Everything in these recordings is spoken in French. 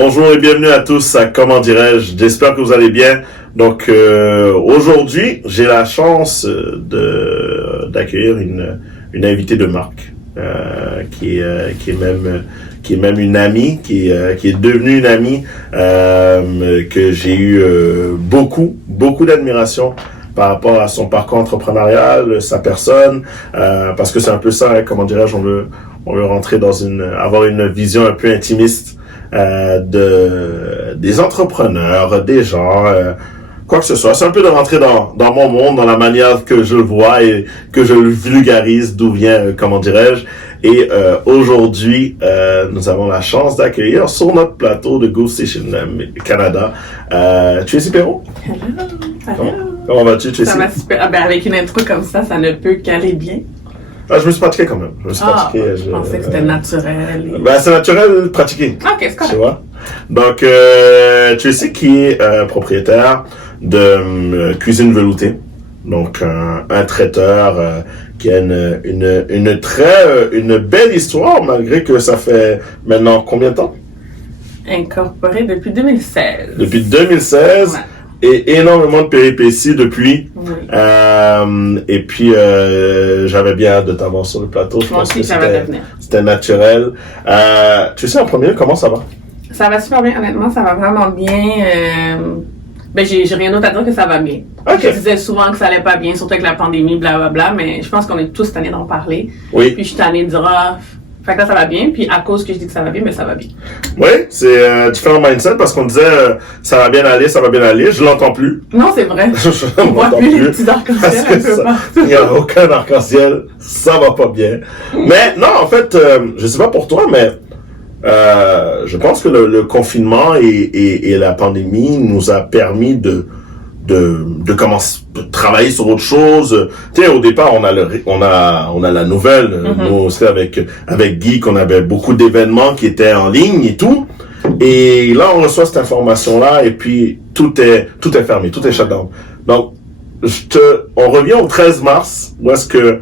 Bonjour et bienvenue à tous à Comment dirais-je. J'espère que vous allez bien. Donc aujourd'hui, j'ai la chance d'accueillir une invitée de marque qui est même une amie, qui est devenue une amie que j'ai eu beaucoup d'admiration par rapport à son parcours entrepreneurial, sa personne, parce que c'est un peu ça, hein, comment dirais-je, on veut rentrer avoir une vision un peu intimiste des entrepreneurs, des gens, quoi que ce soit. C'est un peu de rentrer dans mon monde, dans la manière que je le vois et que je le vulgarise, d'où vient, comment dirais-je. Et aujourd'hui, nous avons la chance d'accueillir sur notre plateau de Go Station Canada, Tracy Perrault. Hello. Comment vas-tu, Tracy? Ça va super. Avec une intro comme ça ne peut qu'aller bien. Je me suis pratiqué quand même. Je pensais que c'était naturel. C'est naturel de pratiquer. Ok, c'est correct. Tu vois? Donc, Tracy qui est propriétaire de Cuisine Veloutée. Donc, un traiteur qui a une belle histoire, malgré que ça fait maintenant combien de temps? Incorporé depuis 2016. Depuis 2016. Ouais. Et énormément de péripéties depuis. Oui. Et puis, j'avais bien hâte de t'avoir sur le plateau. Moi aussi, j'avais de venir. C'était naturel. Tu sais, en premier, comment ça va? Ça va super bien, honnêtement, ça va vraiment bien. J'ai rien d'autre à dire que ça va bien. Okay. Je disais souvent que ça allait pas bien, surtout avec la pandémie, blablabla, mais je pense qu'on est tous tannés d'en parler. Oui. Puis je suis tannée de dire, fait que là, ça va bien, puis à cause que je dis que ça va bien, mais ça va bien. Oui, c'est différent mindset parce qu'on disait ça va bien aller, je l'entends plus. Non, c'est vrai. Je on voit plus les petits arcs-en-ciel un peu partout. Il n'y a aucun arc-en-ciel, ça va pas bien. Mais non, en fait, je sais pas pour toi, mais je pense que le confinement et la pandémie nous a permis de commencer de travailler sur autre chose. Tu sais, au départ, on a la nouvelle. Nous aussi avec Guy, qu'on avait beaucoup d'événements qui étaient en ligne et tout. Et là, on reçoit cette information-là et puis tout est fermé, tout est shutdown. Donc, on revient au 13 mars, où est-ce que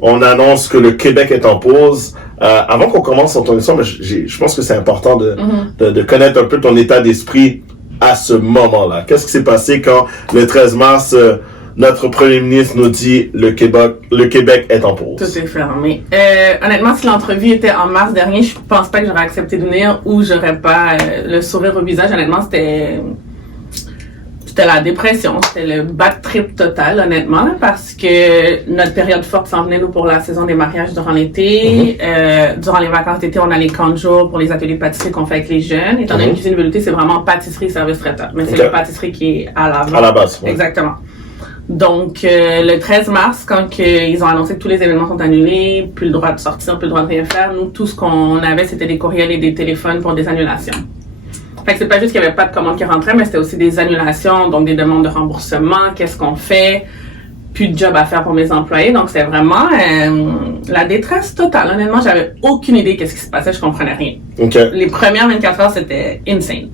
on annonce que le Québec est en pause. Avant qu'on commence sur ton histoire, mais je pense que c'est important de connaître un peu ton état d'esprit à ce moment-là. Qu'est-ce qui s'est passé quand le 13 mars, notre premier ministre nous dit le Québec est en pause? Tout est fermé. Honnêtement, si l'entrevue était en mars dernier, je pense pas que j'aurais accepté de venir ou j'aurais pas le sourire au visage. Honnêtement, c'était la dépression, c'était le bad trip total, honnêtement, là, parce que notre période forte s'en venait, nous, pour la saison des mariages durant l'été. Durant les vacances d'été, on a les camps de jour pour les ateliers de pâtisserie qu'on fait avec les jeunes. Étant donné que Cuisine Veloutée, c'est vraiment pâtisserie, service traiteur. Mais c'est la pâtisserie qui est à l'avant. À la base. Ouais. Exactement. Donc, le 13 mars, quand ils ont annoncé que tous les événements sont annulés, plus le droit de sortir, plus le droit de rien faire, nous, tout ce qu'on avait, c'était des courriels et des téléphones pour des annulations. Fait que c'est pas juste qu'il y avait pas de commandes qui rentraient, mais c'était aussi des annulations, donc des demandes de remboursement, qu'est-ce qu'on fait, plus de job à faire pour mes employés. Donc c'était vraiment la détresse totale. Honnêtement, j'avais aucune idée qu'est-ce qui se passait, je comprenais rien. Okay. Les premières 24 heures, c'était insane.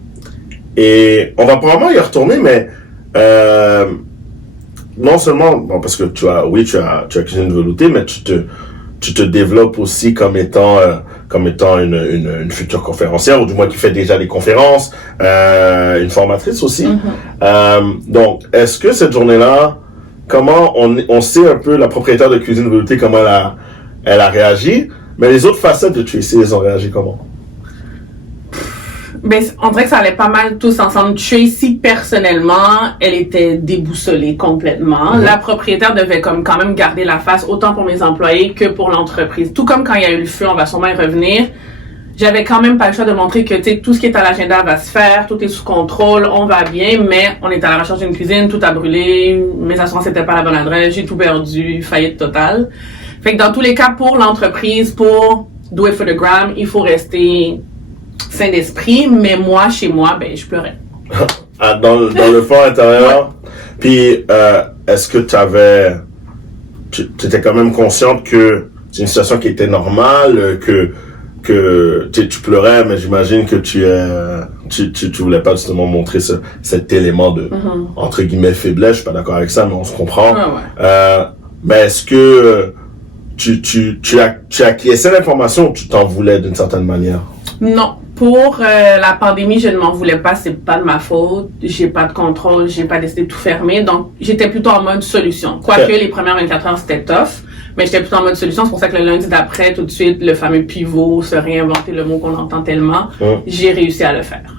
Et on va probablement y retourner, mais non seulement parce que tu as Cuisine Veloutée, mais tu te développes aussi comme étant une future conférencière, ou du moins qui fait déjà des conférences, une formatrice aussi. Donc, est-ce que cette journée-là, comment on sait un peu la propriétaire de Cuisine Veloutée, comment elle a réagi, mais les autres facettes de Tracy, elles ont réagi comment? On dirait que ça allait pas mal tous ensemble. Tracy, personnellement, elle était déboussolée complètement. La propriétaire devait quand même garder la face, autant pour mes employés que pour l'entreprise. Tout comme quand il y a eu le feu, on va sûrement y revenir. J'avais quand même pas le choix de montrer que, tout ce qui est à l'agenda va se faire, tout est sous contrôle, on va bien, mais on est à la recherche d'une cuisine, tout a brûlé, mes assurances n'étaient pas à la bonne adresse, j'ai tout perdu, faillite totale. Fait que dans tous les cas, pour l'entreprise, pour do it for the gram, il faut rester sain d'esprit, mais moi, chez moi, je pleurais. Dans le fond intérieur. Ouais. Puis, est-ce que tu étais quand même consciente que c'est une situation qui était normale, que tu pleurais, mais j'imagine que tu voulais pas justement montrer cet élément de, entre guillemets, faiblesse. Je suis pas d'accord avec ça, mais on se comprend. Mais est-ce que tu acquiesçais l'information ou tu t'en voulais d'une certaine manière? Non. Pour la pandémie, je ne m'en voulais pas, c'est pas de ma faute. J'ai pas de contrôle, j'ai pas décidé de tout fermer. Donc, j'étais plutôt en mode solution. Quoique les premières 24 heures, c'était tough. Mais j'étais plutôt en mode solution. C'est pour ça que le lundi d'après, tout de suite, le fameux pivot, se réinventer, le mot qu'on entend tellement, j'ai réussi à le faire.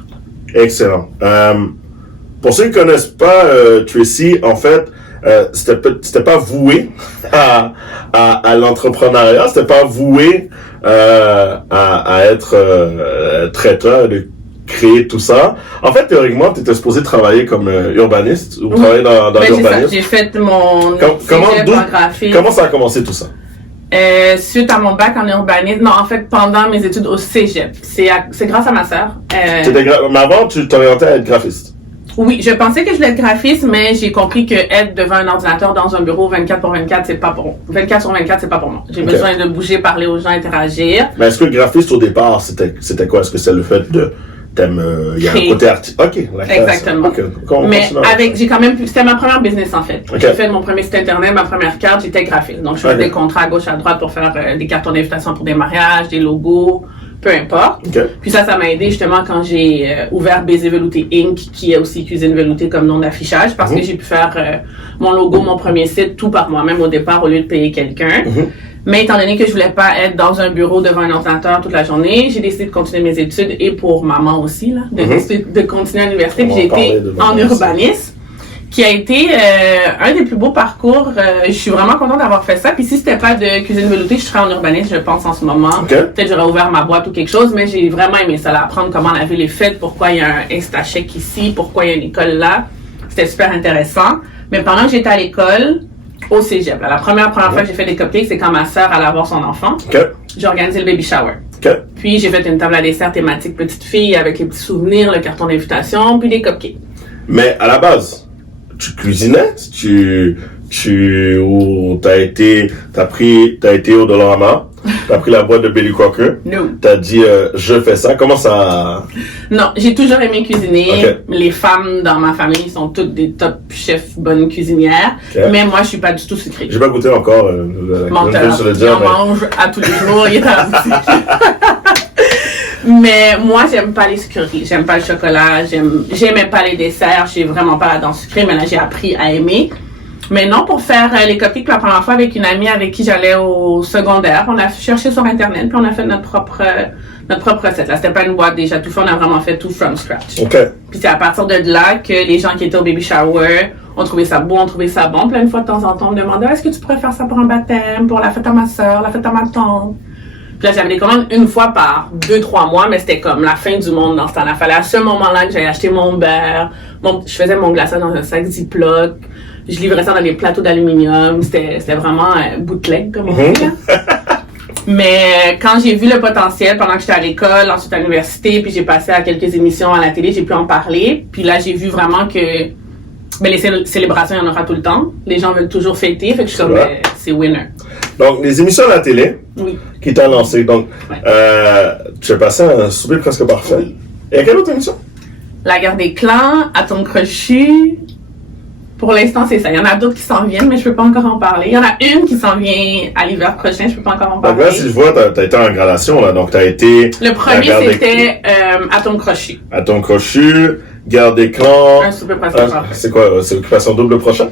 Excellent. Pour ceux qui connaissent pas Tracy, en fait, c'était pas voué à l'entrepreneuriat, c'était pas voué à être traiteur, de créer tout ça. En fait, théoriquement, tu étais supposé travailler comme urbaniste ou travailler dans l'urbanisme. J'ai fait mon cégep en graphique. Comment ça a commencé tout ça? Suite à mon bac en urbanisme, non, en fait, pendant mes études au cégep. C'est grâce à ma sœur. Mais avant, tu t'orientais à être graphiste. Oui, je pensais que je voulais être graphiste, mais j'ai compris que être devant un ordinateur dans un bureau 24/24, c'est pas pour 24 sur 24, c'est pas pour moi. J'ai besoin de bouger, parler aux gens, interagir. Mais est-ce que le graphiste au départ, c'était quoi? Est-ce que c'est le fait de il y a un côté artistique. OK, exactement. Okay. Mais j'ai quand même c'était ma première business en fait. Okay. J'ai fait mon premier site internet, ma première carte, j'étais graphiste. Donc je faisais des contrats à gauche à droite pour faire des cartons d'invitation pour des mariages, des logos, peu importe. Okay. Puis ça m'a aidé justement quand j'ai ouvert Baiser Velouté Inc., qui est aussi Cuisine Veloutée comme nom d'affichage, parce que j'ai pu faire mon logo, mon premier site, tout par moi-même au départ au lieu de payer quelqu'un. Mais étant donné que je voulais pas être dans un bureau devant un ordinateur toute la journée, j'ai décidé de continuer mes études et pour maman aussi, là, de continuer à l'université. Puis j'ai été en urbanisme, qui a été un des plus beaux parcours. Je suis vraiment contente d'avoir fait ça. Puis si c'était pas de Cuisine Veloutée, je serais en urbanisme, je pense, en ce moment. Peut-être j'aurais ouvert ma boîte ou quelque chose, mais j'ai vraiment aimé ça, là, apprendre comment la ville est faite, pourquoi il y a un Instachèque ici, pourquoi il y a une école là. C'était super intéressant. Mais pendant que j'étais à l'école, au cégep. La première fois que j'ai fait des cupcakes, c'est quand ma sœur allait avoir son enfant. J'ai organisé le baby shower. Puis j'ai fait une table à dessert thématique petite fille avec les petits souvenirs, le carton d'invitation, puis des cupcakes. Mais à la base, tu cuisinais? T'as été au Dollarama, t'as pris la boîte de Billy Crocker, t'as dit je fais ça. Comment ça? Non, j'ai toujours aimé cuisiner. Les femmes dans ma famille sont toutes des top chefs bonnes cuisinières, mais moi je suis pas du tout sucrée. J'ai pas goûté encore. Menteur, j'en mange à tous les jours, il est à la boutique. Mais moi, j'aime pas les sucreries. J'aime pas le chocolat. J'aimais pas les desserts. J'ai vraiment pas la dent sucrée, mais là, j'ai appris à aimer. Mais non, pour faire les cupcakes la première fois avec une amie avec qui j'allais au secondaire, on a cherché sur Internet, puis on a fait notre propre recette. Là, c'était pas une boîte déjà tout fait, on a vraiment fait tout from scratch. Puis c'est à partir de là que les gens qui étaient au baby shower ont trouvé ça beau, ont trouvé ça bon. Plein de fois, de temps en temps, on me demandait, est-ce que tu pourrais faire ça pour un baptême, pour la fête à ma soeur, la fête à ma tante? Puis là, j'avais des commandes une fois par 2-3 mois, mais c'était comme la fin du monde dans ce temps-là. Fallait à ce moment-là que j'allais acheter mon beurre. Je faisais mon glaçage dans un sac Ziploc. Je livrais ça dans des plateaux d'aluminium. C'était vraiment bootleg, comme on dit. Mais quand j'ai vu le potentiel pendant que j'étais à l'école, ensuite à l'université, puis j'ai passé à quelques émissions à la télé, j'ai pu en parler. Puis là, j'ai vu vraiment que les célébrations, il y en aura tout le temps. Les gens veulent toujours fêter. Fait que je suis comme, c'est winner. Donc, les émissions à la télé qui t'ont lancé. Donc, tu as passé un souper presque parfait. Oui. Et à quelle autre émission? La guerre des clans, Atome Crochu. Pour l'instant, c'est ça. Il y en a d'autres qui s'en viennent, mais je peux pas encore en parler. Il y en a une qui s'en vient à l'hiver prochain, je peux pas encore en parler. Donc là, si je vois, t'as été en gradation, là. Donc, t'as été... Le premier, c'était Atome Crochu. Atome Crochu, guerre des clans... Un souper presque parfait. C'est quoi? C'est Occupation Double prochain?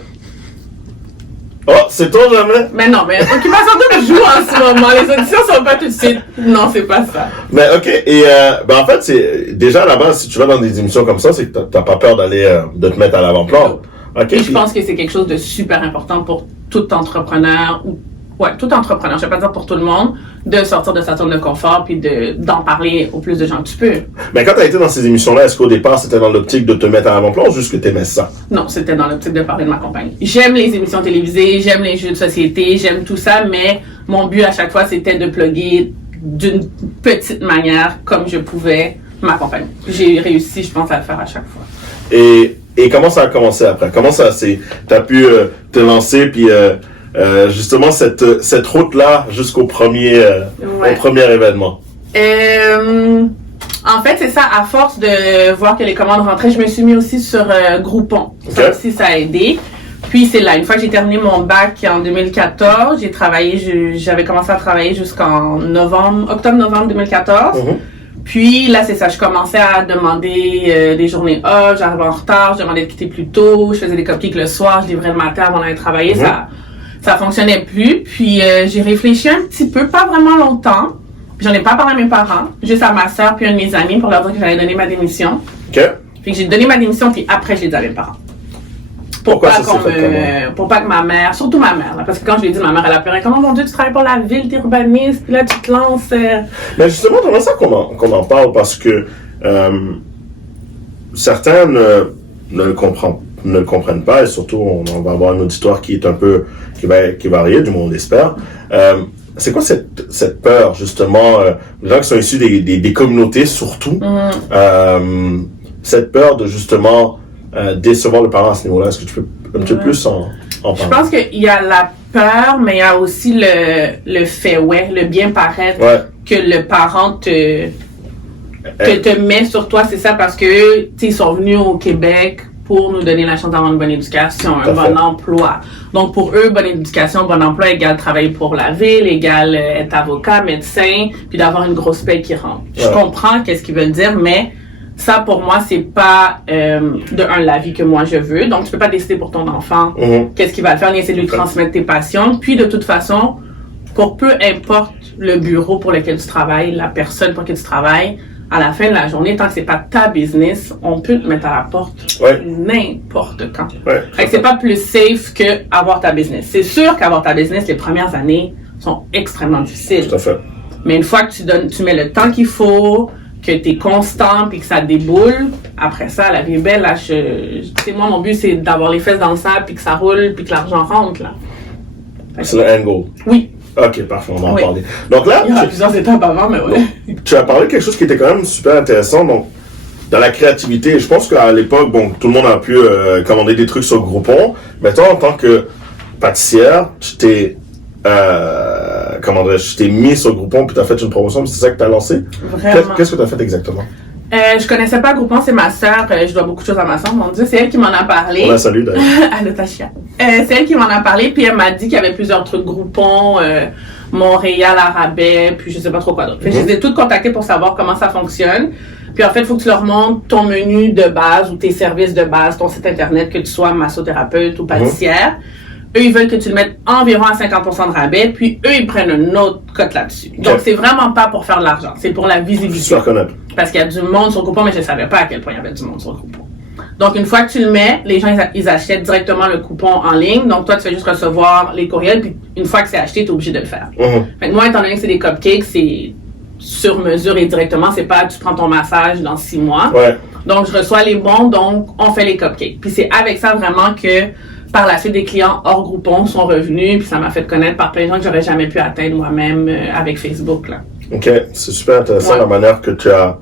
Oh, c'est toi jamais? Mais non, mais Occupation Double joue en ce moment. Les auditions sont pas tout de suite. Non, c'est pas ça. Mais ok, et en fait, c'est déjà à la base, si tu vas dans des émissions comme ça, c'est que t'as pas peur de te mettre à l'avant-plan. Okay, et je pense que c'est quelque chose de super important pour tout entrepreneur, tout entrepreneur, je vais pas dire pour tout le monde, de sortir de sa zone de confort puis d'en parler au plus de gens que tu peux. Mais quand tu as été dans ces émissions-là, est-ce qu'au départ, c'était dans l'optique de te mettre à l'avant-plan ou juste que tu aimais ça? Non, c'était dans l'optique de parler de ma compagnie. J'aime les émissions télévisées, j'aime les jeux de société, j'aime tout ça, mais mon but à chaque fois, c'était de plugger d'une petite manière, comme je pouvais, ma compagnie. J'ai réussi, je pense, à le faire à chaque fois. Et comment ça a commencé après? Comment ça t'as pu te lancer puis justement cette route-là jusqu'au premier événement? En fait, c'est ça. À force de voir que les commandes rentraient, je me suis mis aussi sur Groupon. Ça aussi, ça a aidé. Puis c'est là, une fois que j'ai terminé mon bac en 2014, j'avais commencé à travailler jusqu'en octobre-novembre 2014. Puis là, c'est ça, je commençais à demander des journées off, j'arrivais en retard, je demandais de quitter plus tôt, je faisais des cupcakes le soir, je livrais le matin avant d'aller travailler, ça fonctionnait plus. Puis j'ai réfléchi un petit peu, pas vraiment longtemps. J'en ai pas parlé à mes parents, juste à ma soeur puis un de mes amis pour leur dire que j'allais donner ma démission. OK. Puis j'ai donné ma démission, puis après, je l'ai dit à mes parents. Pourquoi ça s'est fait comment? Pour pas que ma mère, surtout ma mère, là, parce que quand je lui ai dit, ma mère, elle a pleuré comme, oh mon Dieu, tu travailles pour la ville, t'es urbaniste, puis là, tu te lances. Mais justement, j'aimerais ça qu'on en parle parce que certains ne le comprennent pas, et surtout, on va avoir un auditoire qui est un peu, qui va varier, du moins on l'espère. C'est quoi cette peur, justement, les gens qui sont issus des communautés, surtout, cette peur de, justement, décevoir le parent à ce niveau-là? Est-ce que tu peux un petit peu plus en parler? Je pense qu'il y a la peur, mais il y a aussi le fait, le bien paraître que le parent te met sur toi. C'est ça, parce que ils sont venus au Québec pour nous donner la chance d'avoir une bonne éducation, un bon emploi. Donc, pour eux, bonne éducation, bon emploi égale travailler pour la ville, égale être avocat, médecin, puis d'avoir une grosse paie qui rentre. Je comprends qu'est-ce qu'ils veulent dire, mais ça, pour moi, c'est pas, la vie que moi je veux. Donc, tu peux pas décider pour ton enfant qu'est-ce qu'il va faire, ni essayer de lui transmettre tes passions. Puis, de toute façon, pour peu importe le bureau pour lequel tu travailles, la personne pour laquelle tu travailles, à la fin de la journée, tant que c'est pas ta business, on peut te mettre à la porte n'importe quand. Fait que c'est pas plus safe que avoir ta business. C'est sûr qu'avoir ta business, les premières années sont extrêmement difficiles. Tout à fait. Mais une fois que tu mets le temps qu'il faut, que tu es constant puis que ça déboule, après ça, la vie est belle. Là, moi, mon but, c'est d'avoir les fesses dans le sable puis que ça roule puis que l'argent rentre. Là. C'est le end goal. Oui. OK, parfait, on va en parler. Donc là, il y a plusieurs étapes avant, mais ouais. Tu as parlé de quelque chose qui était quand même super intéressant, donc dans la créativité. Je pense qu'à l'époque, tout le monde a pu commander des trucs sur Groupon, mais toi, en tant que pâtissière, tu t'es mis sur Groupon puis tu as fait une promotion, c'est ça que tu as lancé? Vraiment. Qu'est-ce que tu as fait exactement? Je connaissais pas Groupon, c'est ma sœur. Je dois beaucoup de choses à ma sœur, mon Dieu. C'est elle qui m'en a parlé. On la salue d'ailleurs. Allô, Tachia. C'est elle qui m'en a parlé, puis elle m'a dit qu'il y avait plusieurs trucs Groupon, Montréal à rabais, puis je sais pas trop quoi d'autre. Je les ai toutes contactées pour savoir comment ça fonctionne. Puis en fait, il faut que tu leur montres ton menu de base ou tes services de base, ton site internet, que tu sois massothérapeute ou pâtissière. Eux, ils veulent que tu le mettes environ à 50% de rabais, puis eux, ils prennent une autre cote là-dessus. Okay. Donc, c'est vraiment pas pour faire de l'argent, c'est pour la visibilité. Je reconnaître. Parce qu'il y a du monde sur Groupon, mais je ne savais pas à quel point il y avait du monde sur Groupon. Donc, une fois que tu le mets, les gens, ils achètent directement le coupon en ligne. Donc, toi, tu fais juste recevoir les courriels, puis une fois que c'est acheté, tu es obligé de le faire. Fait que moi, étant donné que c'est des cupcakes, c'est sur mesure et directement, c'est pas tu prends ton massage dans 6 mois. Donc, je reçois les bons, donc on fait les cupcakes. Puis c'est avec ça vraiment que par la suite, des clients hors Groupon sont revenus, puis ça m'a fait connaître par plein de gens que j'aurais jamais pu atteindre moi-même avec Facebook. Là. OK, c'est super intéressant la manière que tu as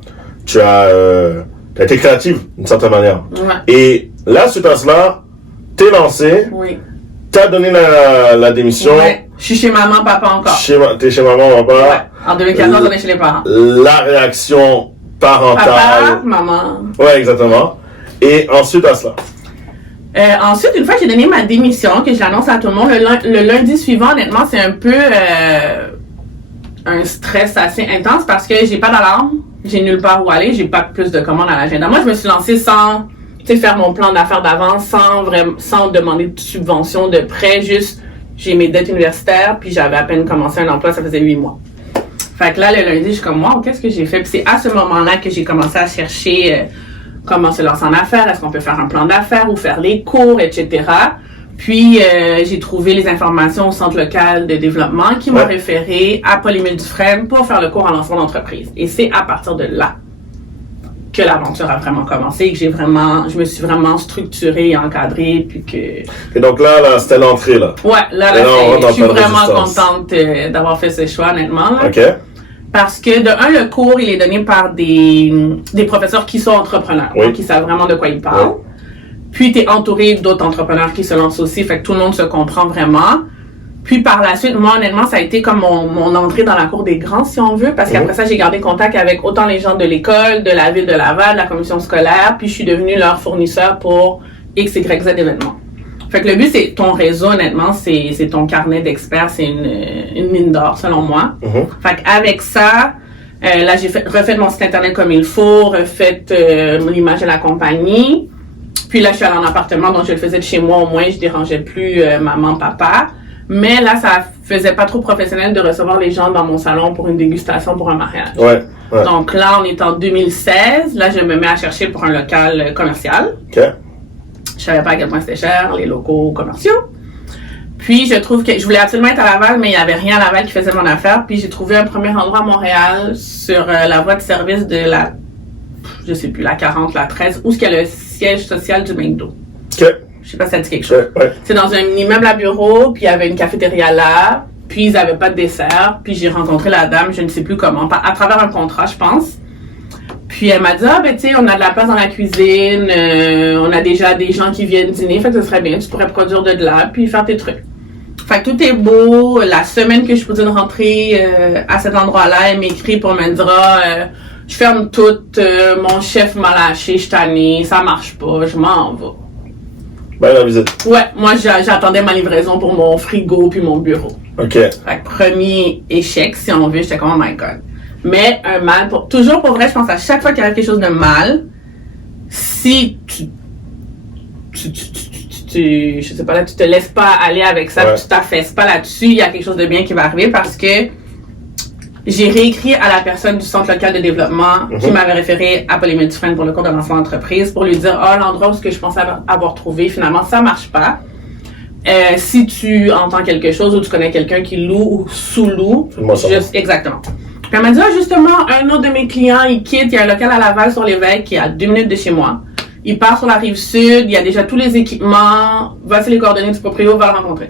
été créative d'une certaine manière. Et là, suite à cela, t'es lancé, t'as donné la démission. Je suis chez maman, papa encore. T'es chez maman, papa. En 2014, on est chez les parents. La réaction parentale. Papa, maman. Ouais, exactement. Et ensuite à cela. Ensuite, une fois que j'ai donné ma démission, que je l'annonce à tout le monde, le lundi suivant, honnêtement, c'est un peu un stress assez intense parce que j'ai pas d'alarme, j'ai nulle part où aller, j'ai pas plus de commandes à l'agenda. Moi, je me suis lancée sans faire mon plan d'affaires d'avance, sans demander de subvention, de prêt, juste j'ai mes dettes universitaires, puis j'avais à peine commencé un emploi, ça faisait 8 mois. Fait que là, le lundi, je suis comme, wow, qu'est-ce que j'ai fait? Puis c'est à ce moment-là que j'ai commencé à chercher comment se lancer en affaires, est-ce qu'on peut faire un plan d'affaires ou faire les cours, etc. Puis, j'ai trouvé les informations au Centre local de développement qui m'a référé à Paul-Émile Dufresne pour faire le cours en lancement d'entreprise. Et c'est à partir de là que l'aventure a vraiment commencé et que je me suis vraiment structurée et encadrée, puis que... Et donc là c'était l'entrée, là. Ouais, là je suis vraiment contente d'avoir fait ce choix, honnêtement, là. OK. Parce que, de un, le cours, il est donné par des professeurs qui sont entrepreneurs, donc qui savent vraiment de quoi ils parlent. Puis, tu es entouré d'autres entrepreneurs qui se lancent aussi, fait que tout le monde se comprend vraiment. Puis, par la suite, moi, honnêtement, ça a été comme mon entrée dans la cour des grands, si on veut, parce qu'après ça, j'ai gardé contact avec autant les gens de l'école, de la ville de Laval, de la commission scolaire, puis je suis devenue leur fournisseur pour X, Y, Z événements. Fait que le but, c'est ton réseau, honnêtement, c'est ton carnet d'experts, c'est une mine d'or, selon moi. Fait qu'avec ça, Là, j'ai refait mon site internet comme il faut, refait l'image de la compagnie. Puis là, je suis allée en appartement, donc je le faisais de chez moi au moins, je dérangeais plus maman, papa. Mais là, ça faisait pas trop professionnel de recevoir les gens dans mon salon pour une dégustation pour un mariage. Ouais. Donc là, on est en 2016. Là, je me mets à chercher pour un local commercial. OK. Je savais pas à quel point c'était cher, les locaux commerciaux. Puis, je trouve que je voulais absolument être à Laval, mais il n'y avait rien à Laval qui faisait mon affaire. Puis, j'ai trouvé un premier endroit à Montréal sur la voie de service de la, je sais plus, la 40, la 13, où est-ce qu'il y a le siège social du McDo. OK. Je sais pas si ça dit quelque chose. Ouais. C'est dans un immeuble à bureau, puis il y avait une cafétéria là, puis ils n'avaient pas de dessert. Puis, j'ai rencontré la dame, je ne sais plus comment, à travers un contrat, je pense. Puis elle m'a dit, ben tu sais, on a de la place dans la cuisine, on a déjà des gens qui viennent dîner, fait que ce serait bien, tu pourrais produire de là, puis faire tes trucs. Fait que tout est beau. La semaine que je suis posée de rentrer à cet endroit-là, elle m'écrit pour me dire, je ferme tout, mon chef m'a lâché, je suis tannée, ça marche pas, je m'en vais. Ben la visite. Ouais, moi j'attendais ma livraison pour mon frigo puis mon bureau. OK. Fait que premier échec, si on veut, j'étais comme, oh my god. Mais un mal, toujours pour vrai, je pense à chaque fois qu'il y a quelque chose de mal, si tu je sais pas là, tu te laisses pas aller avec ça, tu t'affaisses pas là-dessus, il y a quelque chose de bien qui va arriver parce que j'ai réécrit à la personne du centre local de développement qui m'avait référé à Pauline Dufresne pour le cours de lancement d'entreprise pour lui dire, l'endroit où ce que je pensais avoir trouvé, finalement, ça marche pas. Si tu entends quelque chose ou tu connais quelqu'un qui loue ou sous-loue, exactement. Puis elle m'a dit, justement, un autre de mes clients, il quitte, il y a un local à Laval sur l'Évêque qui est à 2 minutes de chez moi. Il part sur la rive sud, il y a déjà tous les équipements, voici les coordonnées du proprio, va le rencontrer.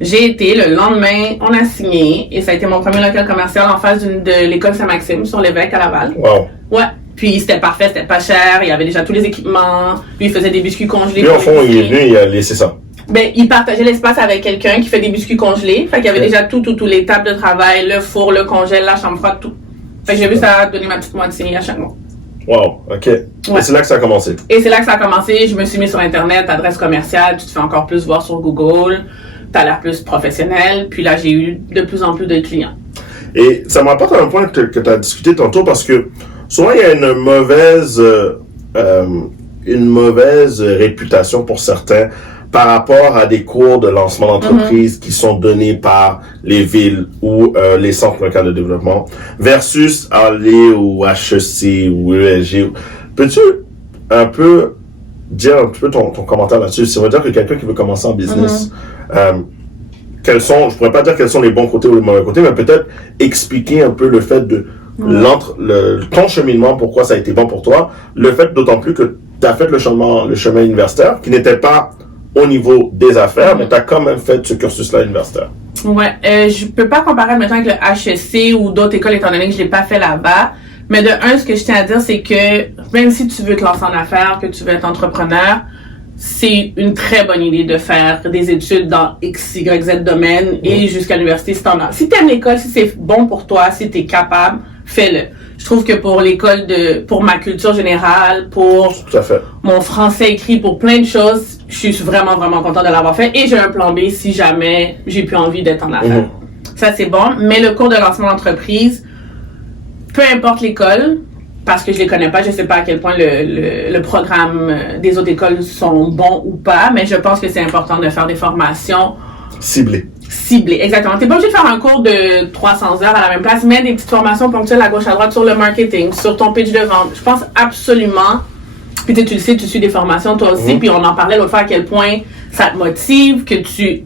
J'ai été, le lendemain, on a signé, et ça a été mon premier local commercial en face de l'école Saint-Maxime sur l'Évêque à Laval. Wow. Ouais. Puis c'était parfait, c'était pas cher, il y avait déjà tous les équipements, puis il faisait des biscuits congelés. Puis au fond, il est venu, il a laissé ça. Ben, il partageait l'espace avec quelqu'un qui fait des biscuits congelés. Fait qu'il y avait déjà tous les tables de travail, le four, le congèle, la chambre froide, tout. Fait que j'ai vu ça donner ma petite moitié à chaque mois. Wow, OK. Ouais. Et c'est là que ça a commencé. Et c'est là que ça a commencé. Je me suis mis sur Internet, adresse commerciale, tu te fais encore plus voir sur Google, t'as l'air plus professionnel. Puis là, j'ai eu de plus en plus de clients. Et ça m'apporte à un point que tu as discuté tantôt parce que souvent, il y a une mauvaise réputation pour certains par rapport à des cours de lancement d'entreprise qui sont donnés par les villes ou les centres locaux de développement versus aller au HEC ou ESG. Peux-tu un peu dire un petit peu ton commentaire là-dessus? Ça veut dire que quelqu'un qui veut commencer en business, je pourrais pas dire quels sont les bons côtés ou les mauvais côtés, mais peut-être expliquer un peu le fait de ton cheminement, pourquoi ça a été bon pour toi, le fait d'autant plus que tu as fait le chemin universitaire qui n'était pas au niveau des affaires, mais tu as quand même fait ce cursus-là universitaire. Ouais, je peux pas comparer maintenant avec le HEC ou d'autres écoles étant donné que je l'ai pas fait là-bas. Mais de un, ce que je tiens à dire, c'est que même si tu veux te lancer en affaires, que tu veux être entrepreneur, c'est une très bonne idée de faire des études dans X, Y, Z domaine et jusqu'à l'université si t'en as. Si t'aimes l'école, si c'est bon pour toi, si t'es capable, fais-le. Je trouve que pour l'école pour ma culture générale, pour mon français écrit, pour plein de choses, je suis vraiment, vraiment contente de l'avoir fait. Et j'ai un plan B si jamais j'ai plus envie d'être en affaires. Ça, c'est bon. Mais le cours de lancement d'entreprise, peu importe l'école, parce que je les connais pas, je sais pas à quel point le programme des autres écoles sont bons ou pas, mais je pense que c'est important de faire des formations ciblées, exactement. T'es pas obligé de faire un cours de 300 heures à la même place, mais des petites formations ponctuelles à gauche à droite sur le marketing, sur ton pitch de vente. Je pense absolument, puis tu le sais, tu suis des formations toi aussi, puis on en parlait l'autre fois à quel point ça te motive,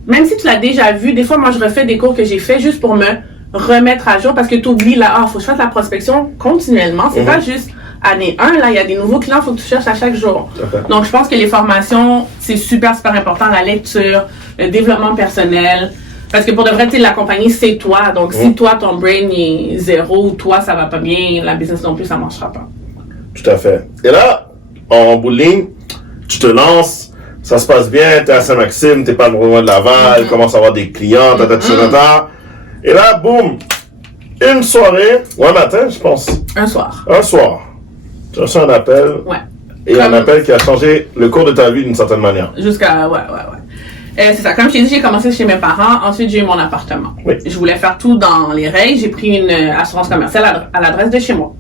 même si tu l'as déjà vu, des fois moi je refais des cours que j'ai fait juste pour me remettre à jour parce que tu oublies là, faut que je fasse la prospection continuellement, c'est pas juste année 1, là, il y a des nouveaux clients, faut que tu cherches à chaque jour. Donc, je pense que les formations, c'est super important, la lecture, le développement personnel, parce que pour de vrai, la compagnie, c'est toi. Donc, si toi, ton brain est zéro, ou toi, ça va pas bien, la business non plus, ça marchera pas. Tout à fait. Et là, en bout de ligne, tu te lances, ça se passe bien, t'es à Saint-Maxime, t'es pas loin de Laval, commence à avoir des clients, et là, boum, une soirée, ou un matin, je pense. Un soir. Tu as reçu un appel. Ouais. Et un appel qui a changé le cours de ta vie d'une certaine manière. Ouais. C'est ça. Comme je t'ai dit, j'ai commencé chez mes parents. Ensuite, j'ai eu mon appartement. Oui. Je voulais faire tout dans les règles. J'ai pris une assurance commerciale à l'adresse de chez moi.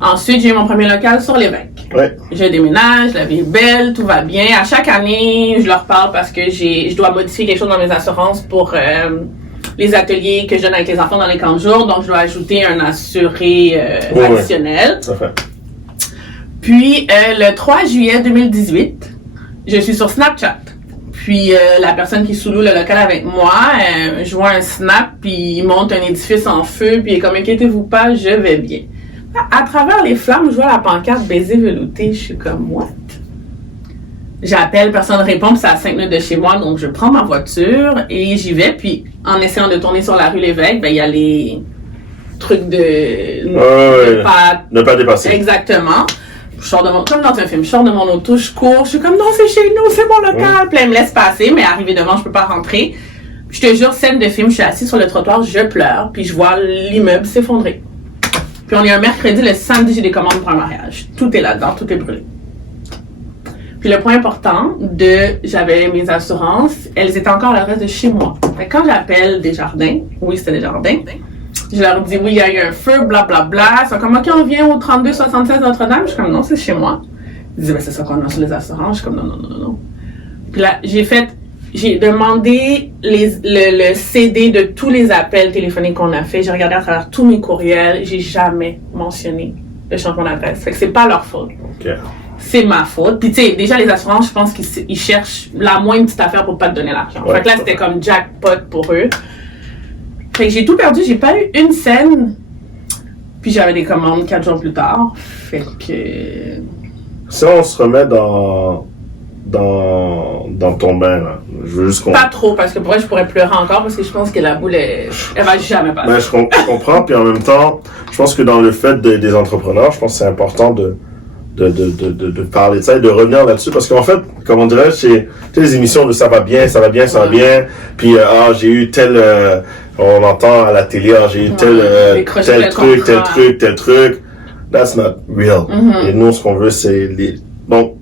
Ensuite, j'ai eu mon premier local sur l'Évêque. Ouais. Je déménage, la vie est belle, tout va bien. À chaque année, je leur parle parce que je dois modifier quelque chose dans mes assurances pour les ateliers que je donne avec les enfants dans les camps de jour. Donc, je dois ajouter un assuré additionnel. Ça fait. Puis, le 3 juillet 2018, je suis sur Snapchat. Puis, la personne qui sous-loue le local avec moi, je vois un snap, puis il monte un édifice en feu, puis il est comme « Inquiétez-vous pas, je vais bien ». À travers les flammes, je vois la pancarte « Baiser velouté ». Je suis comme « What ?» J'appelle, personne ne répond, puis c'est à 5 minutes de chez moi, donc je prends ma voiture et j'y vais. Puis, en essayant de tourner sur la rue L'Évêque, ben il y a les trucs de... ne pas dépasser. Exactement. Je sors de mon, comme dans un film, je sors de mon auto, je cours, je suis comme non, c'est chez nous, c'est mon local. Puis elle me laisse passer, mais arrivé devant, je peux pas rentrer. Je te jure, scène de film, je suis assise sur le trottoir, je pleure, puis je vois l'immeuble s'effondrer. Puis on est un mercredi, le samedi, j'ai des commandes pour un mariage. Tout est là-dedans, tout est brûlé. Puis le point important j'avais mes assurances, elles étaient encore à l'adresse de chez moi. Fait que quand j'appelle Desjardins, oui, c'était Desjardins, je leur dis, oui, il y a eu un feu, blablabla. Ils sont comme, OK, on vient au 3276 Notre-Dame. Je suis comme, non, c'est chez moi. Ils disent, ben, c'est ça qu'on a sur les assurances. Je suis comme, non. Puis là, j'ai demandé le CD de tous les appels téléphoniques qu'on a fait. J'ai regardé à travers tous mes courriels. J'ai jamais mentionné le changement d'adresse. Fait que c'est pas leur faute. OK. C'est ma faute. Puis tu sais, déjà les assurances, je pense qu'ils cherchent la moindre petite affaire pour pas te donner l'argent. Fait que là, c'était comme jackpot pour eux. Fait que j'ai tout perdu, j'ai pas eu une scène. Puis j'avais des commandes 4 jours plus tard. Fait que... Si on se remet dans ton bain, là, je veux juste qu'on... Pas trop, parce que pour vrai, je pourrais pleurer encore, parce que je pense que la boule, elle va jamais passer. Ben, je comprends, puis en même temps, je pense que dans le fait des entrepreneurs, je pense que c'est important de parler de ça et de revenir là-dessus, parce qu'en fait, comme on dirait, c'est les émissions de ça va bien, puis j'ai eu tel... on entend à la télé, j'ai eu tel truc. That's not real. Et nous, ce qu'on veut, c'est Donc,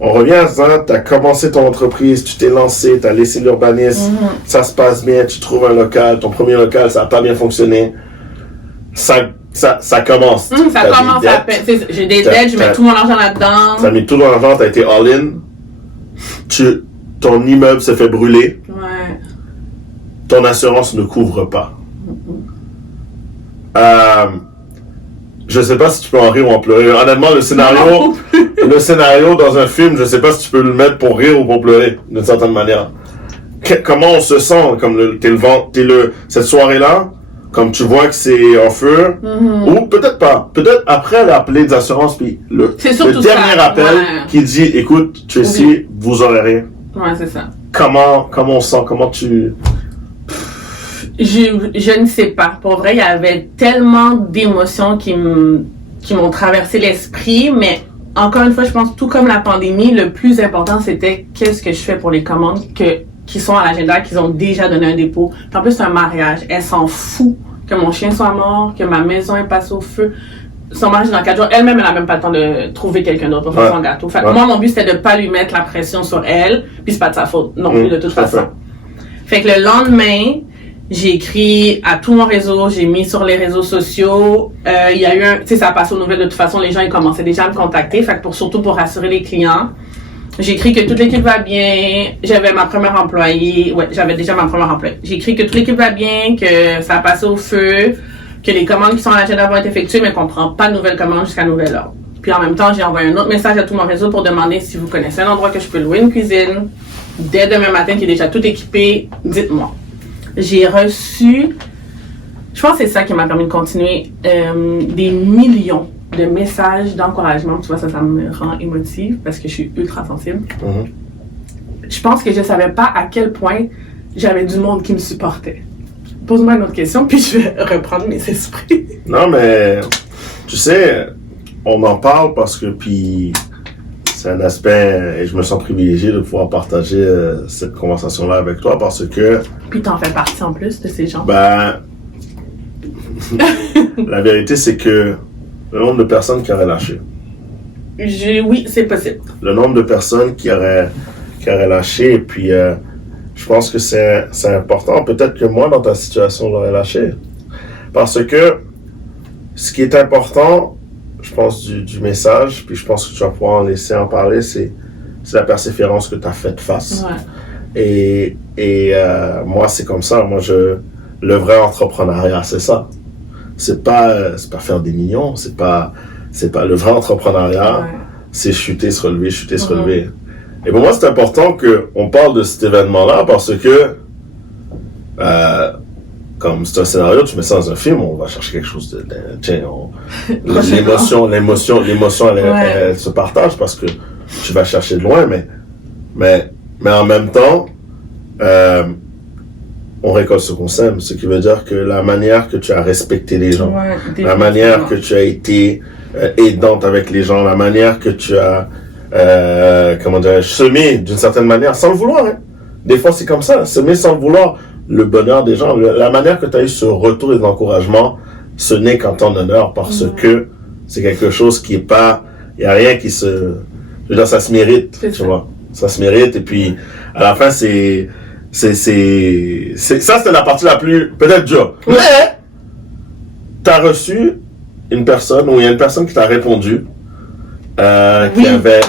on revient à ça, t'as commencé ton entreprise, tu t'es lancé, t'as laissé l'urbanisme, ça se passe bien, tu trouves un local, ton premier local, ça n'a pas bien fonctionné. Ça commence. Ça commence à peine. J'ai des dettes, je mets tout mon argent là-dedans. T'as mis tout ton argent, t'as été all-in. Ton immeuble se fait brûler. Ouais. Ton assurance ne couvre pas. Je sais pas si tu peux en rire ou en pleurer. Honnêtement, le scénario dans un film, je sais pas si tu peux le mettre pour rire ou pour pleurer, d'une certaine manière. Comment on se sent, comme cette soirée-là, comme tu vois que c'est en feu, ou peut-être pas. Peut-être après l'appeler des assurances, puis le dernier appel qui dit, écoute, Tracy, vous aurez rien. Ouais, c'est ça. Comment on sent, comment tu... Je ne sais pas. Pour vrai, il y avait tellement d'émotions qui m'ont traversé l'esprit, mais encore une fois, je pense, tout comme la pandémie, le plus important, c'était qu'est-ce que je fais pour les commandes qui sont à l'agenda, qu'ils ont déjà donné un dépôt. Puis en plus, c'est un mariage. Elle s'en fout que mon chien soit mort, que ma maison est passée au feu. Son mariage est dans 4 jours. Elle-même, elle n'a même pas le temps de trouver quelqu'un d'autre pour faire son gâteau. Fait que moi, mon but, c'était de pas lui mettre la pression sur elle, puis c'est pas de sa faute non plus, de toute façon. Fait que le lendemain, j'ai écrit à tout mon réseau, j'ai mis sur les réseaux sociaux. Il y a eu tu sais, ça passe aux nouvelles de toute façon, les gens ils commençaient déjà à me contacter. Fait que surtout pour rassurer les clients, j'ai écrit que toute l'équipe va bien. J'avais ma première employée. Ouais, j'avais déjà ma première employée. J'ai écrit que toute l'équipe va bien, que ça a passé au feu, que les commandes qui sont à l'agenda vont être effectuées, mais qu'on prend pas de nouvelles commandes jusqu'à nouvel ordre. Puis en même temps, j'ai envoyé un autre message à tout mon réseau pour demander si vous connaissez un endroit que je peux louer une cuisine. Dès demain matin, qui est déjà tout équipé, dites-moi. J'ai reçu, je pense que c'est ça qui m'a permis de continuer, des millions de messages d'encouragement. Tu vois, ça me rend émotive parce que je suis ultra sensible. Je pense que je savais pas à quel point j'avais du monde qui me supportait. Pose-moi une autre question, puis je vais reprendre mes esprits. Non, mais tu sais, on en parle parce que, puis c'est un aspect, et je me sens privilégié de pouvoir partager cette conversation-là avec toi parce que... Puis t'en fais partie en plus de ces gens. Ben, la vérité, c'est que le nombre de personnes qui auraient lâché. Oui, c'est possible. Le nombre de personnes qui auraient qui aurait lâché. Et puis, je pense que c'est important. Peut-être que moi, dans ta situation, j'aurais lâché. Parce que ce qui est important, je pense, du message, puis je pense que tu vas pouvoir en laisser en parler, c'est la persévérance que tu as faite face. Ouais. Et moi, c'est comme ça. Moi, le vrai entrepreneuriat, c'est ça. C'est pas faire des millions. C'est pas le vrai entrepreneuriat. Ouais. C'est chuter, se relever, chuter, se relever. Et pour moi, c'est important qu'on parle de cet événement-là parce que, comme c'est un scénario, tu mets ça dans un film, on va chercher quelque chose l'émotion, elle se partage parce que tu vas chercher de loin, mais en même temps, on récolte ce qu'on sème, ce qui veut dire que la manière que tu as respecté les gens, la manière que tu as été aidante avec les gens, la manière que tu as semé d'une certaine manière, sans le vouloir. Hein. Des fois, c'est comme ça, semer sans le vouloir le bonheur des gens. La manière que tu as eu ce retour et d'encouragement, ce n'est qu'en ton honneur parce que c'est quelque chose qui est pas... Il n'y a rien qui se... Je veux dire, ça se mérite, tu vois. Ça se mérite. Et puis, à la fin, ça, c'est la partie la plus... Peut-être dure. Mais, tu as reçu une personne, ou il y a une personne qui t'a répondu, qui avait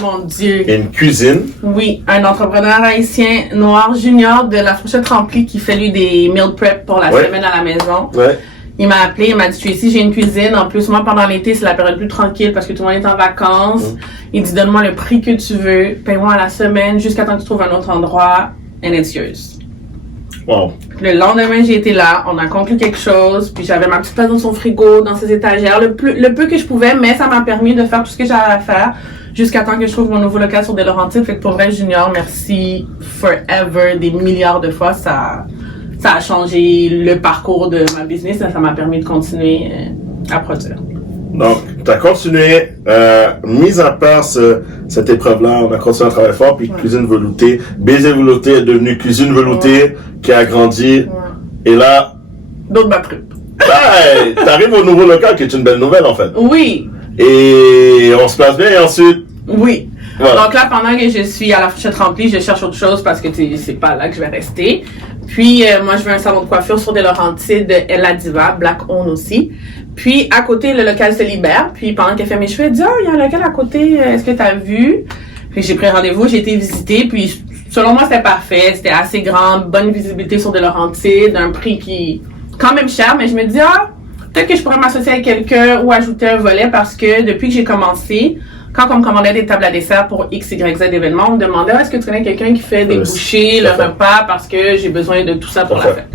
une cuisine. Oui, un entrepreneur haïtien noir junior de la Fourchette Remplie qui fait lui des meal prep pour la semaine à la maison. Ouais. Il m'a appelé, il m'a dit Tracy, j'ai une cuisine. En plus, moi, pendant l'été, c'est la période plus tranquille parce que tout le monde est en vacances. Il dit donne-moi le prix que tu veux, paye-moi à la semaine jusqu'à temps que tu trouves un autre endroit, and it's yours. Wow. Le lendemain, j'ai été là, on a conclu quelque chose, puis j'avais ma petite place dans son frigo, dans ses étagères, le peu que je pouvais, mais ça m'a permis de faire tout ce que j'avais à faire jusqu'à temps que je trouve mon nouveau local sur des Laurentides. Fait que pour vrai, Junior, merci forever, des milliards de fois, ça a changé le parcours de ma business, ça m'a permis de continuer à produire. Donc, tu as continué, mis à part cette épreuve-là, on a continué à travailler fort, puis Cuisine Veloutée, Baiser Velouté est devenu Cuisine Veloutée, qui a grandi, et là... D'autres batteries. Ben, t'arrives au nouveau local, qui est une belle nouvelle, en fait. Oui. Et on se place bien, et ensuite... Oui. Voilà. Donc là, pendant que je suis à la Fourchette Remplie, je cherche autre chose parce que c'est pas là que je vais rester. Puis, moi, je veux un salon de coiffure sur des Laurentides, Ella Diva, Black Owned aussi. Puis, à côté, le local se libère. Puis, pendant qu'elle fait mes cheveux, elle dit « Ah, il y a un local à côté, est-ce que tu as vu? » Puis, j'ai pris rendez-vous, j'ai été visiter. Puis, selon moi, c'était parfait. C'était assez grand, bonne visibilité sur des Laurentides, un prix qui quand même cher. Mais je me dis « Ah, peut-être que je pourrais m'associer avec quelqu'un ou ajouter un volet parce que depuis que j'ai commencé, quand on me commandait des tables à dessert pour X, Y, Z événements, on me demandait est-ce que tu connais quelqu'un qui fait des bouchées, le repas, parce que j'ai besoin de tout ça pour la fête.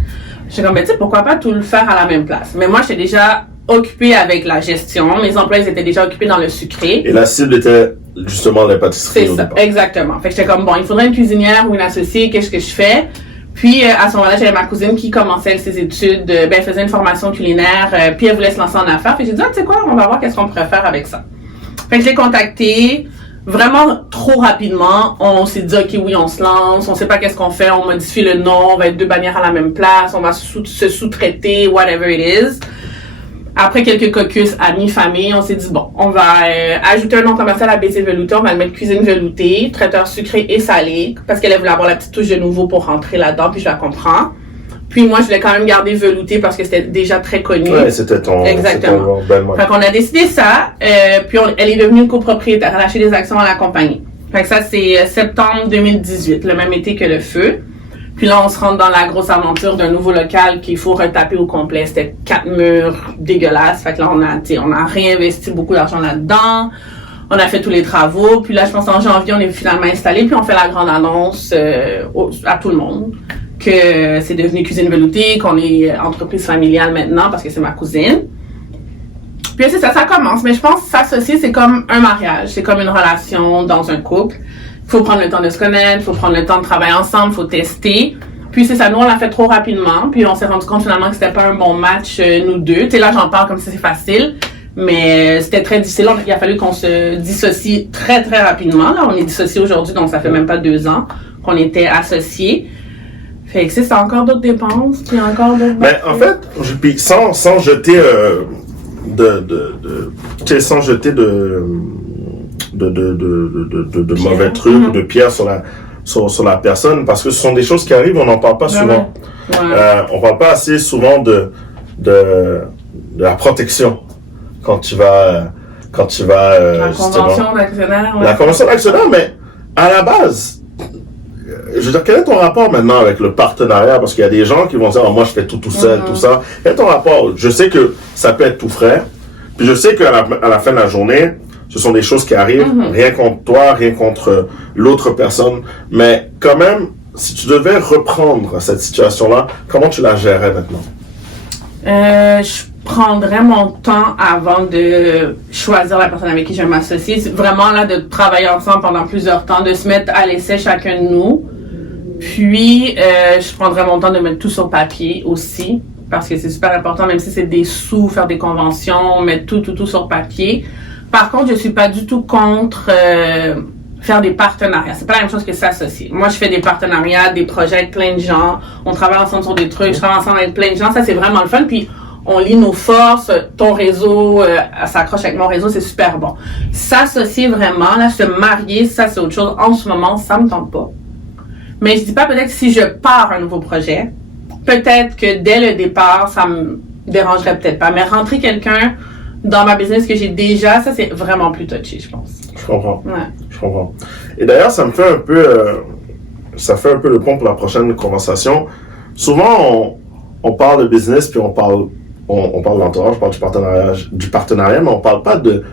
J'étais comme, tu sais, pourquoi pas tout le faire à la même place? Mais moi, j'étais déjà occupée avec la gestion. Mes employés étaient déjà occupés dans le sucré. Et la cible était justement la pâtisserie. C'est ça, exactement. Fait que j'étais comme, bon, il faudrait une cuisinière ou une associée, qu'est-ce que je fais? Puis, à ce moment-là, j'avais ma cousine qui commençait ses études, elle faisait une formation culinaire, puis elle voulait se lancer en affaires. Puis j'ai dit, tu sais quoi, on va voir qu'est-ce qu'on pourrait faire avec ça. Fait que je l'ai contacté vraiment trop rapidement. On s'est dit, OK, oui, on se lance. On sait pas qu'est-ce qu'on fait. On modifie le nom. On va être deux bannières à la même place. On va se sous-traiter, whatever it is. Après quelques caucus, amis, famille, on s'est dit, bon, on va ajouter un nom commercial à Baiser Velouté. On va le mettre Cuisine Veloutée, traiteur sucré et salé. Parce qu'elle voulait avoir la petite touche de nouveau pour rentrer là-dedans. Puis je la comprends. Puis moi, je voulais quand même garder Velouté parce que c'était déjà très connu. Ouais, c'était ton... Exactement. Fait qu'on a décidé ça. Puis elle est devenue copropriétaire. Elle a acheté des actions à la compagnie. Fait que ça, c'est septembre 2018, le même été que le feu. Puis là, on se rentre dans la grosse aventure d'un nouveau local qu'il faut retaper au complet. C'était 4 murs dégueulasses. Fait que là, on a réinvesti beaucoup d'argent là-dedans. On a fait tous les travaux. Puis là, je pense en janvier, on est finalement installé. Puis on fait la grande annonce à tout le monde que c'est devenu Cuisine Veloutée, qu'on est entreprise familiale maintenant parce que c'est ma cousine. Puis c'est ça, ça commence. Mais je pense que s'associer, c'est comme un mariage. C'est comme une relation dans un couple. Il faut prendre le temps de se connaître, il faut prendre le temps de travailler ensemble, il faut tester. Puis c'est ça, nous on l'a fait trop rapidement. Puis on s'est rendu compte finalement que c'était pas un bon match, nous deux. Tu sais, là j'en parle comme si c'est facile. Mais c'était très difficile. Il a fallu qu'on se dissocie très très rapidement. Là, on est dissociés aujourd'hui, donc ça fait même pas 2 ans qu'on était associés. Fait que c'est encore d'autres dépenses, puis encore d'autres... Mais en fait, puis sans jeter sans jeter de mauvais trucs, de pierres sur la... sur la personne, parce que ce sont des choses qui arrivent, on n'en parle pas souvent. On parle pas assez souvent de la protection quand tu vas la convention d'actionnaire. La convention d'actionnaire, mais à la base, je veux dire, quel est ton rapport maintenant avec le partenariat? Parce qu'il y a des gens qui vont dire, oh, moi je fais tout seul, tout ça. Quel est ton rapport? Je sais que ça peut être tout frais, puis je sais qu'à la fin de la journée, ce sont des choses qui arrivent, rien contre toi, rien contre l'autre personne, mais quand même, si tu devais reprendre cette situation-là, comment tu la gérerais maintenant? Je prendrais mon temps avant de choisir la personne avec qui je vais m'associer. C'est vraiment là de travailler ensemble pendant plusieurs temps, de se mettre à l'essai chacun de nous. Puis, je prendrais mon temps de mettre tout sur papier aussi, parce que c'est super important, même si c'est des sous, faire des conventions, mettre tout sur papier. Par contre, je suis pas du tout contre faire des partenariats. C'est pas la même chose que s'associer. Moi, je fais des partenariats, des projets avec plein de gens. On travaille ensemble sur des trucs. Je travaille ensemble avec plein de gens. Ça, c'est vraiment le fun. Puis, on lie nos forces. Ton réseau s'accroche avec mon réseau. C'est super bon. S'associer vraiment, là, se marier, ça, c'est autre chose. En ce moment, ça me tente pas. Mais je dis pas peut-être que si je pars un nouveau projet, peut-être que dès le départ, ça me dérangerait peut-être pas. Mais rentrer quelqu'un dans ma business que j'ai déjà, ça, c'est vraiment plus touché, je pense. Je comprends. Ouais. Je comprends. Et d'ailleurs, ça me fait un peu... ça fait un peu le pont pour la prochaine conversation. Souvent, on parle de business, puis on parle de l'entourage, on parle du partenariat, mais on parle pas de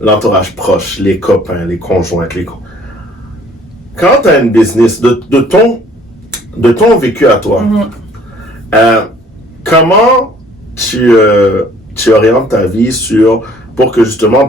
l'entourage proche, les copains, les conjointes, Quand tu as une business, de ton vécu à toi, comment tu orientes ta vie pour que justement,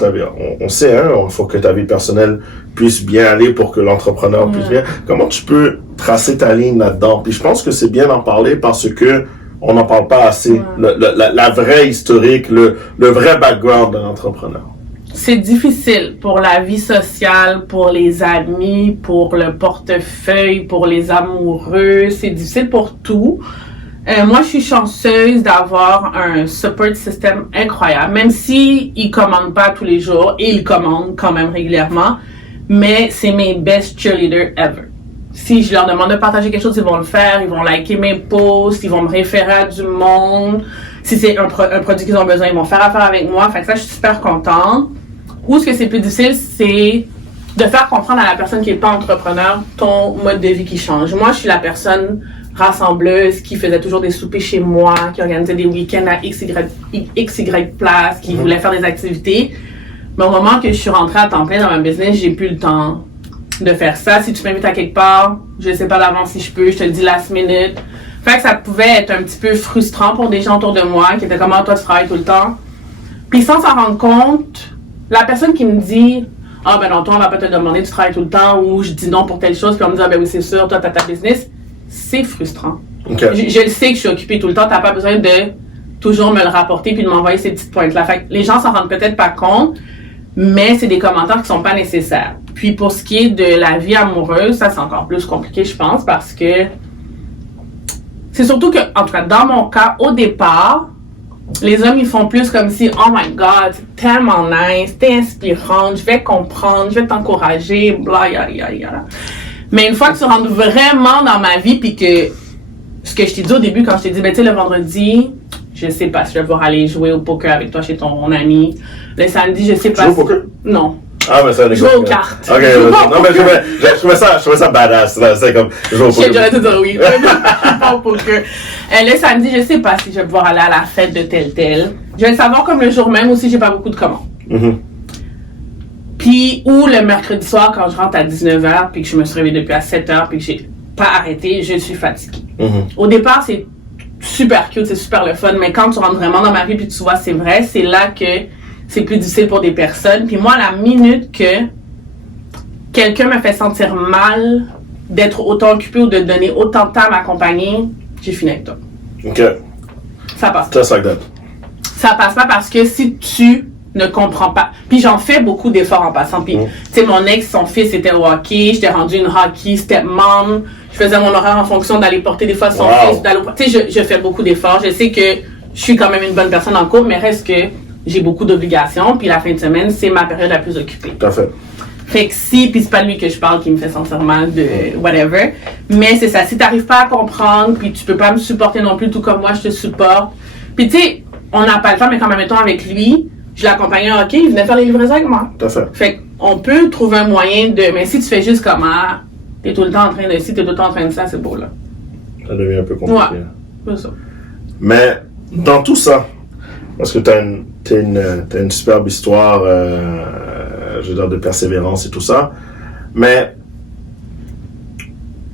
on sait, il faut que ta vie personnelle puisse bien aller pour que l'entrepreneur puisse bien. Comment tu peux tracer ta ligne là-dedans? Puis je pense que c'est bien d'en parler parce que on n'en parle pas assez. La vraie historique, le vrai background de l'entrepreneur. C'est difficile pour la vie sociale, pour les amis, pour le portefeuille, pour les amoureux. C'est difficile pour tout. Moi, je suis chanceuse d'avoir un support system incroyable, même si ils commandent pas tous les jours, et ils commandent quand même régulièrement, mais c'est mes best cheerleaders ever. Si je leur demande de partager quelque chose, ils vont le faire, ils vont liker mes posts, ils vont me référer à du monde. Si c'est un produit qu'ils ont besoin, ils vont faire affaire avec moi. Fait que ça, je suis super contente. Où ce que c'est plus difficile, c'est de faire comprendre à la personne qui n'est pas entrepreneur ton mode de vie qui change. Moi, je suis la personne rassembleuse qui faisait toujours des soupers chez moi, qui organisait des week-ends à XY place, qui voulait faire des activités. Mais au moment que je suis rentrée à temps plein dans ma business, j'ai plus le temps de faire ça. Si tu m'invites à quelque part, je sais pas d'avance si je peux, je te le dis last minute. Fait que ça pouvait être un petit peu frustrant pour des gens autour de moi qui étaient comme toi tu travailles tout le temps. Puis sans s'en rendre compte, la personne qui me dit ah ben non, toi on va pas te demander tu travailles tout le temps, ou je dis non pour telle chose, puis on me dit ah ben oui c'est sûr, toi t'as ta business, c'est frustrant. Okay. Je le sais que je suis occupée tout le temps, t'as pas besoin de toujours me le rapporter puis de m'envoyer ces petites pointes-là. Fait que les gens s'en rendent peut-être pas compte, mais c'est des commentaires qui sont pas nécessaires. Puis pour ce qui est de la vie amoureuse, ça c'est encore plus compliqué je pense, parce que c'est surtout que, en tout cas dans mon cas, au départ, les hommes, ils font plus comme si, oh my God, c'est tellement nice, t'es inspirante, je vais comprendre, je vais t'encourager, bla, yada, yada, yada. Mais une fois que tu rentres vraiment dans ma vie, puis que, ce que je t'ai dit au début, quand je t'ai dit, ben, tu sais, le vendredi, je sais pas si je vais pouvoir aller jouer au poker avec toi chez ton ami. Le samedi, je sais pas. Tu joues au poker? Non. Ah, mais ça, jouer aux cartes. Ok, non, mais je trouvais ça badass, là. C'est comme, jouer au poker. J'aurais tout dit oui. Pas au poker. Le samedi, je sais pas si je vais pouvoir aller à la fête de tel. Je vais le savoir comme le jour même, aussi, j'ai pas beaucoup de commandes. Puis, ou le mercredi soir, quand je rentre à 19h, puis que je me suis réveillée depuis à 7h, puis que j'ai pas arrêté, je suis fatiguée. Au départ, c'est super cute, c'est super le fun, mais quand tu rentres vraiment dans ma vie, puis tu vois, c'est vrai, c'est là que c'est plus difficile pour des personnes. Puis moi, la minute que quelqu'un me fait sentir mal d'être autant occupé ou de donner autant de temps à m'accompagner, j'ai fini avec toi. OK. Ça passe pas. Just like that. Ça passe pas parce que si tu ne comprends pas. Puis j'en fais beaucoup d'efforts en passant. Puis, tu sais, mon ex, son fils était au hockey. J'étais rendue une hockey stepmom. Je faisais mon horaire en fonction d'aller porter des fois son fils. Tu sais, je fais beaucoup d'efforts. Je sais que je suis quand même une bonne personne en couple, mais reste que j'ai beaucoup d'obligations. Puis la fin de semaine, c'est ma période la plus occupée. Tout à fait. Fait que puis c'est pas lui que je parle qui me fait sentir mal de whatever. Mais c'est ça, si t'arrives pas à comprendre, puis tu peux pas me supporter non plus tout comme moi je te supporte. Puis tu sais, on n'a pas le temps, mais quand même, mettons avec lui, je l'accompagnais en hockey, il venait faire les livraisons avec moi. Tout à fait. Fait qu'on peut trouver un moyen de... Mais si tu fais juste comme, t'es tout le temps en train de ci, t'es tout le temps en train de ça, c'est beau, là. Ça devient un peu compliqué. Ouais, c'est ça. Mais dans tout ça, parce que t'as une superbe histoire, je veux dire, de persévérance et tout ça, mais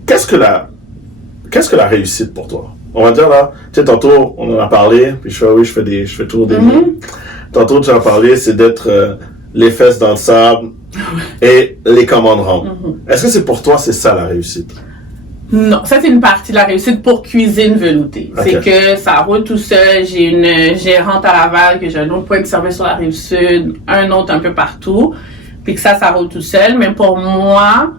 qu'est-ce que la réussite pour toi? On va dire là, tu sais, tantôt, on en a parlé, puis je fais toujours des mots. Tantôt, tu as parlé, c'est d'être les fesses dans le sable et les commandes rentrent. Est-ce que c'est pour toi, c'est ça la réussite? Non, ça c'est une partie de la réussite pour cuisine veloutée. Okay. C'est que ça roule tout seul. J'ai une gérante à Laval, que j'ai un autre point de service sur la Rive-Sud, un autre un peu partout. Puis que ça roule tout seul. Mais pour moi,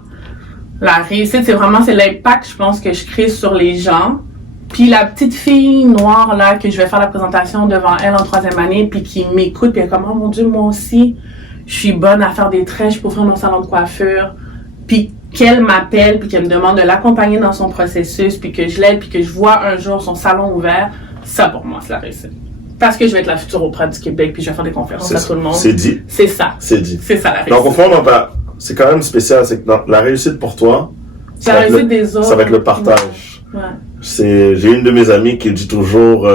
la réussite, c'est l'impact, je pense, que je crée sur les gens. Puis la petite fille noire, là, que je vais faire la présentation devant elle en 3e année, puis qui m'écoute, puis elle est comme, oh mon Dieu, moi aussi, je suis bonne à faire des traits, je peux ouvrir mon salon de coiffure. Puis qu'elle m'appelle, puis qu'elle me demande de l'accompagner dans son processus, puis que je l'aide, puis que je vois un jour son salon ouvert, ça pour moi, c'est la réussite. Parce que je vais être la future auprès du Québec, puis je vais faire des conférences à tout le monde. C'est dit. C'est ça. C'est dit. C'est ça la réussite. Donc au fond, c'est quand même spécial, c'est que la réussite pour toi, c'est la réussite des autres. Ça va être le partage. Ouais. J'ai une de mes amies qui dit toujours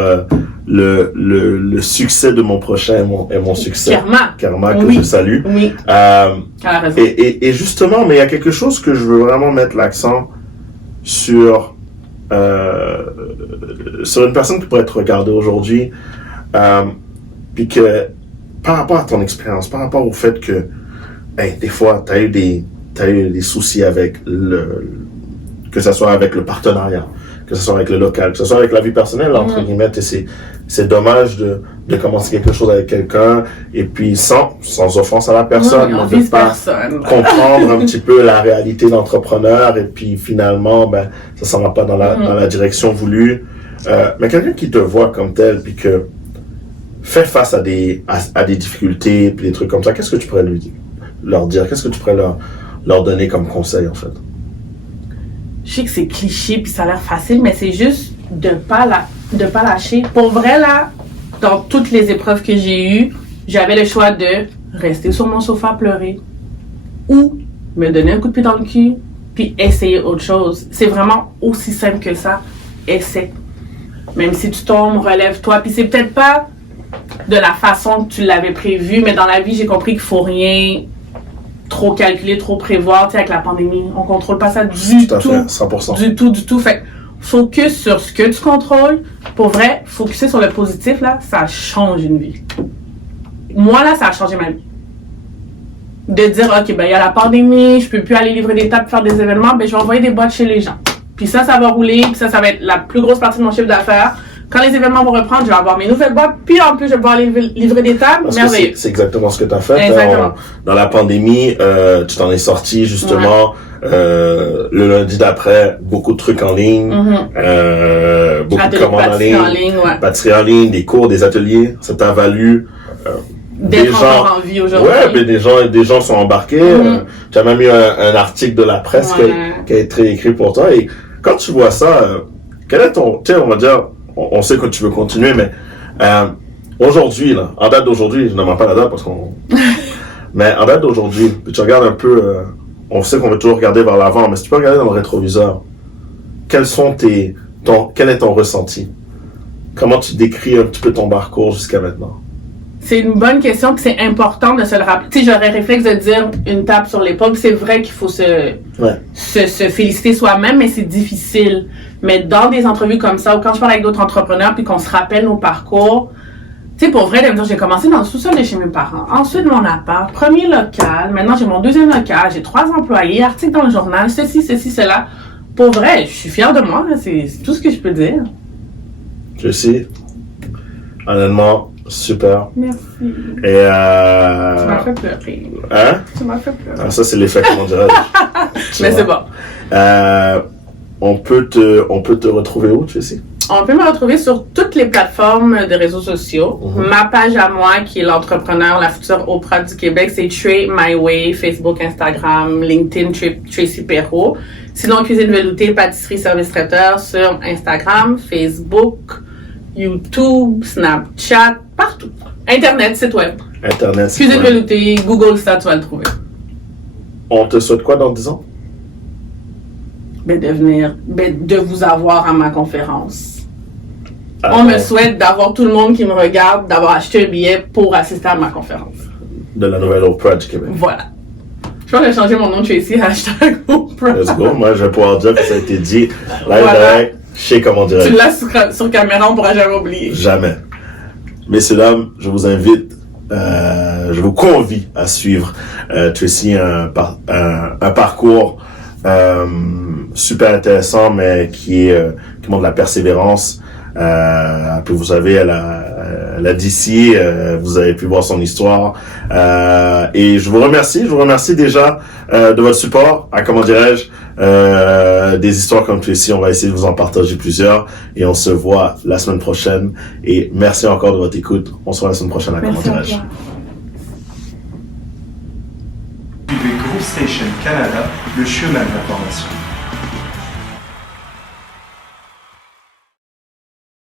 le succès de mon prochain est mon succès. Karma, que je salue. Oui. Elle a raison. Et justement, mais il y a quelque chose que je veux vraiment mettre l'accent sur une personne qui pourrait être regardée aujourd'hui, puis que par rapport à ton expérience, par rapport au fait que des fois t'as eu des soucis avec que ce soit avec le partenariat, que ce soit avec le local, que ce soit avec la vie personnelle, entre guillemets, c'est dommage de commencer quelque chose avec quelqu'un et puis sans offense à la personne, mais de pas comprendre un petit peu la réalité d'entrepreneur et puis finalement, ça s'en va pas dans la direction voulue. Mais quelqu'un qui te voit comme tel puis que fait face à des difficultés puis des trucs comme ça, qu'est-ce que tu pourrais leur dire? Qu'est-ce que tu pourrais leur donner comme conseil, en fait? Je sais que c'est cliché puis ça a l'air facile, mais c'est juste de pas lâcher. Pour vrai, là, dans toutes les épreuves que j'ai eues, j'avais le choix de rester sur mon sofa pleurer ou me donner un coup de pied dans le cul puis essayer autre chose. C'est vraiment aussi simple que ça. Essaie. Même si tu tombes, relève-toi. Puis c'est peut-être pas de la façon que tu l'avais prévu, mais dans la vie, j'ai compris qu'il faut rien trop calculer, trop prévoir. Tu sais, avec la pandémie, on contrôle pas ça du tout. 100%. Du tout. Fait focus sur ce que tu contrôles. Pour vrai, focuser sur le positif, là, ça change une vie. Moi, là, ça a changé ma vie. De dire, OK, il y a la pandémie, je peux plus aller livrer des tables, faire des événements, je vais envoyer des boîtes chez les gens. Puis ça va rouler, puis ça va être la plus grosse partie de mon chiffre d'affaires. Quand les événements vont reprendre, je vais avoir mes nouvelles boîtes, puis en plus, je vais pouvoir livrer des tables. Parce que c'est exactement ce que tu as fait. Exactement. Dans la pandémie, tu t'en es sorti, justement. Le lundi d'après, beaucoup de trucs en ligne. Beaucoup de commandes en ligne. Pâtisserie en ligne, des cours, des ateliers. Ça t'a valu... d'être encore en vie aujourd'hui. Ouais, mais des gens sont embarqués. Tu as même eu un article de la presse qui a été écrit pour toi. Et quand tu vois ça, quel est ton... Tu sais, on va dire... On sait que tu veux continuer, mais aujourd'hui, là, en date d'aujourd'hui, je ne demande pas la date parce qu'on... mais en date d'aujourd'hui, tu regardes un peu... on sait qu'on veut toujours regarder vers l'avant, mais si tu peux regarder dans le rétroviseur, quel est ton ressenti? Comment tu décris un petit peu ton parcours jusqu'à maintenant? C'est une bonne question, puis c'est important de se le rappeler. Tu sais, j'aurais réflexe de dire une tape sur l'épaule, c'est vrai qu'il faut se féliciter soi-même, mais c'est difficile. Mais dans des entrevues comme ça, ou quand je parle avec d'autres entrepreneurs, puis qu'on se rappelle nos parcours, tu sais, pour vrai, de me dire, j'ai commencé dans le sous-sol de chez mes parents, ensuite mon appart, premier local, maintenant j'ai mon deuxième local, j'ai 3 employés, article dans le journal, ceci, cela. Pour vrai, je suis fière de moi, là, c'est tout ce que je peux dire. Je sais. Honnêtement, super. Merci. Et tu m'as fait pleurer. Hein? Tu m'as fait pleurer. Ah, ça, c'est l'effet, comment dirais-je. Mais c'est bon. On peut te retrouver où, tu sais? On peut me retrouver sur toutes les plateformes de réseaux sociaux. Ma page à moi, qui est l'entrepreneur, la future Oprah du Québec, c'est Trey My Way, Facebook, Instagram, LinkedIn, Tracy Perrault. Sinon, cuisine veloutée, pâtisserie, service traiteur sur Instagram, Facebook, YouTube, Snapchat, partout. Internet, site web. Internet, cuisine veloutée, Google ça, tu vas le trouver. On te souhaite quoi dans 10 ans? De vous avoir à ma conférence. On me souhaite d'avoir tout le monde qui me regarde, d'avoir acheté un billet pour assister à ma conférence. De la nouvelle Oprah du Québec. Voilà. Je pense que j'ai changé mon nom de Tracy, #Oprah. Let's go. Moi, je vais pouvoir dire que ça a été dit. Voilà. Je sais comment dire. Tu l'as sur caméra, on pourra jamais oublier. Jamais. Messieurs, dames, je vous invite, je vous convie à suivre Tracy, un parcours super intéressant, mais qui montre la persévérance. Puis vous savez, elle a d'ici, vous avez pu voir son histoire. Et je vous remercie déjà de votre support. Comment dirais-je, des histoires comme Tracy, on va essayer de vous en partager plusieurs. Et on se voit la semaine prochaine. Et merci encore de votre écoute. On se voit la semaine prochaine à Comment dirais-je. Suivez Groupe Station Canada, le chemin de l'information.